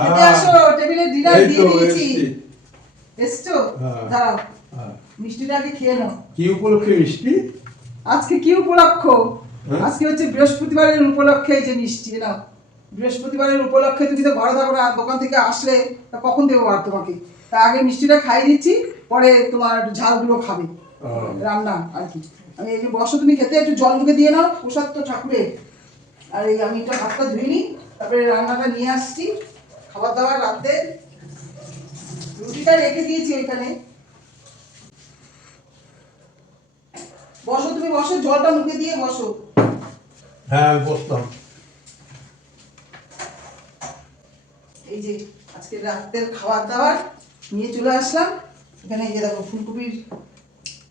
খেতে আসো, টেবিলে ডিনার দিয়ে দিয়েছি। এসছো? দাঁড়াও, মিষ্টিটা আগে খেয়ে নাও। কি উপলক্ষে মিষ্টি? আজকে কি উপলক্ষ? আজকে হচ্ছে বৃহস্পতিবারের উপলক্ষে এই যে মিষ্টি নাও। বৃহস্পতিবারের উপলক্ষে তুমি তো ঘরে থাকো না, দোকান থেকে আসলে তা কখন দেবো আর তোমাকে? তা আগে মিষ্টিটা খাইয়ে দিচ্ছি, পরে তোমার ঝালগুলো খাবে রান্না আর কি। আমি এই যে বসো, তুমি খেতে একটু জল মুখে দিয়ে নাও, প্রসাদ তো ঠাকুরের। আর এই আমি একটু হাতটা ধুয়ে নিই, তারপরে রান্নাটা নিয়ে আসছি। খাবার দাবার রাতে রুটিটা রেখে দিয়েছি এখানে। বসো, তুমি বসো, জলটা মুখে দিয়ে বসো। হ্যাঁ বসলাম। এই যে আজকে রাতের খাবার দাবার নিয়ে চলে আসলাম এখানে। এই যে দেখো,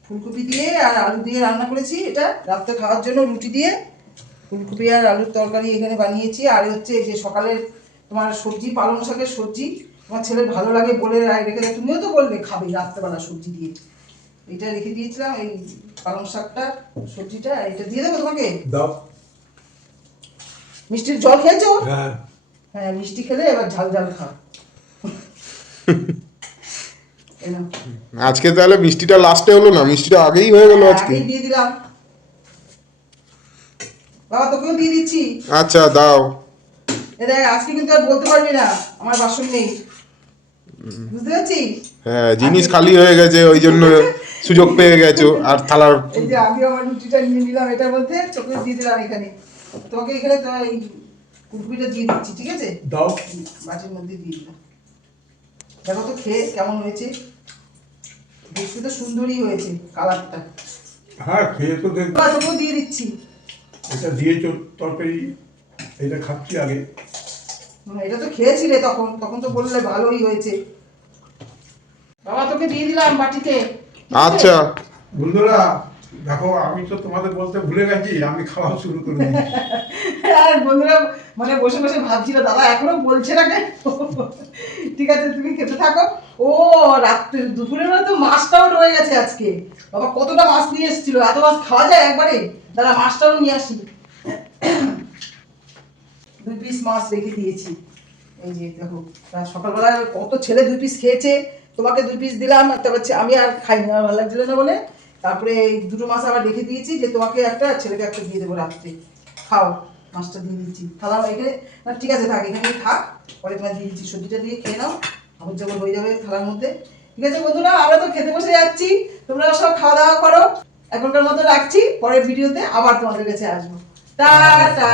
ফুলকপি দিয়ে আর আলু দিয়ে রান্না করেছি। এটা রাত্রে খাওয়ার জন্য রুটি দিয়ে ফুলকপি আর আলুর তরকারি এখানে বানিয়েছি। আর হচ্ছে এই যে সকালের তোমার সবজি, পালং শাকের সবজি। তোমার ছেলের ভালো লাগে বলে রেখে দেয়, তুমিও তো বলবে খাবে রাত্রেবেলা সবজি দিয়ে। এটা রেখে দিয়েছিলাম, এই পালং শাকটা, সবজিটা। এটা দিয়ে দেবো তোমাকে? দাও। মিষ্টির জল খেয়েছো? হ্যাঁ হ্যাঁ, মিষ্টি খেলে এবার ঝাল ঝাল খাও। আজকে তাহলে মিষ্টিটা লাস্টে হলো না, মিষ্টিটা আগেই হয়ে গেল আজকে। আগেই দিয়ে দিলাম। বাবা তোকেও দিয়ে দিচ্ছি। আচ্ছা দাও। এটা আজকে কিন্তু আর বলতে পারবি না আমার বাসন নেই, বুঝতে পারছিস? হ্যাঁ, জিনিস খালি হয়ে গেছে, ওই জন্য সুযোগ পেয়ে গেছো। আর থালার এই যে আমি আমার রুটিটা নিয়ে নিলাম এটার মধ্যে, চোখে দিয়ে দিলাম এখানে। তোমাকে এখানে তো এই ফুলকপিটা দিয়ে দিচ্ছি, ঠিক আছে? দাও। বাটির মধ্যে দিয়ে দিলাম। দেখো তো খেয়ে কেমন হয়েছে, দেখতে তো সুন্দরই হয়েছে কালারটা। হ্যাঁ খেয়ে তো দেখ। তোকেও দিয়ে দিচ্ছি। এটা দিয়ে তরকারি, এটা খাচ্ছি আগে। এটা তো খেয়েছিলে তখন, তখন তো বললে ভালোই হয়েছে। বাবা তোকে দিয়ে দিলাম বাটিতে। আচ্ছা বন্ধুরা দেখো, আমি তো তোমাদের বলতে ভুলে গেছি, আমি খাওয়া শুরু করে দিয়েছি। আর বন্ধুরা মানে বসে বসে ভাবছিল দাদা এখনো বলছে না কেন। ঠিক আছে তুমি খেতে থাকো। ও রাত্রে দুপুরের বেলা তো মাছটাও রয়ে গেছে আজকে। বাবা কতটা মাছ নিয়ে এসেছিল, এত মাছ খাওয়া যায় একবারে? দাদা মাছটাও নিয়ে আসি। 2 পিস মাছ রেখে দিয়েছি। এই যে দেখো, সকালবেলা কত ছেলে 2 পিস খেয়েছে, তোমাকে 2 পিস দিলাম। তারপর আমি আর খাই না, ভালো লাগছিল না বলে। তারপরে এই 2টো মাছ আবার রেখে দিয়েছি যে তোমাকে একটা, ছেলেকে একটা দিয়ে দেবো রাত্রে। খাও, মাছটা দিয়ে দিচ্ছি থালা এখানে। না ঠিক আছে থাক, এখানে থাক, পরে তোমার দিয়ে দিচ্ছি। সবজিটা দিয়ে খেয়ে নাও, আবার যখন হয়ে যাবে থালার মধ্যে। ঠিক আছে বন্ধুরা, আমরা তো খেতে বসে যাচ্ছি, তোমরা সব খাওয়া দাওয়া করো। এখনকার মতো রাখছি, পরের ভিডিওতে আবার তোমাদের কাছে আসবো। টাটা।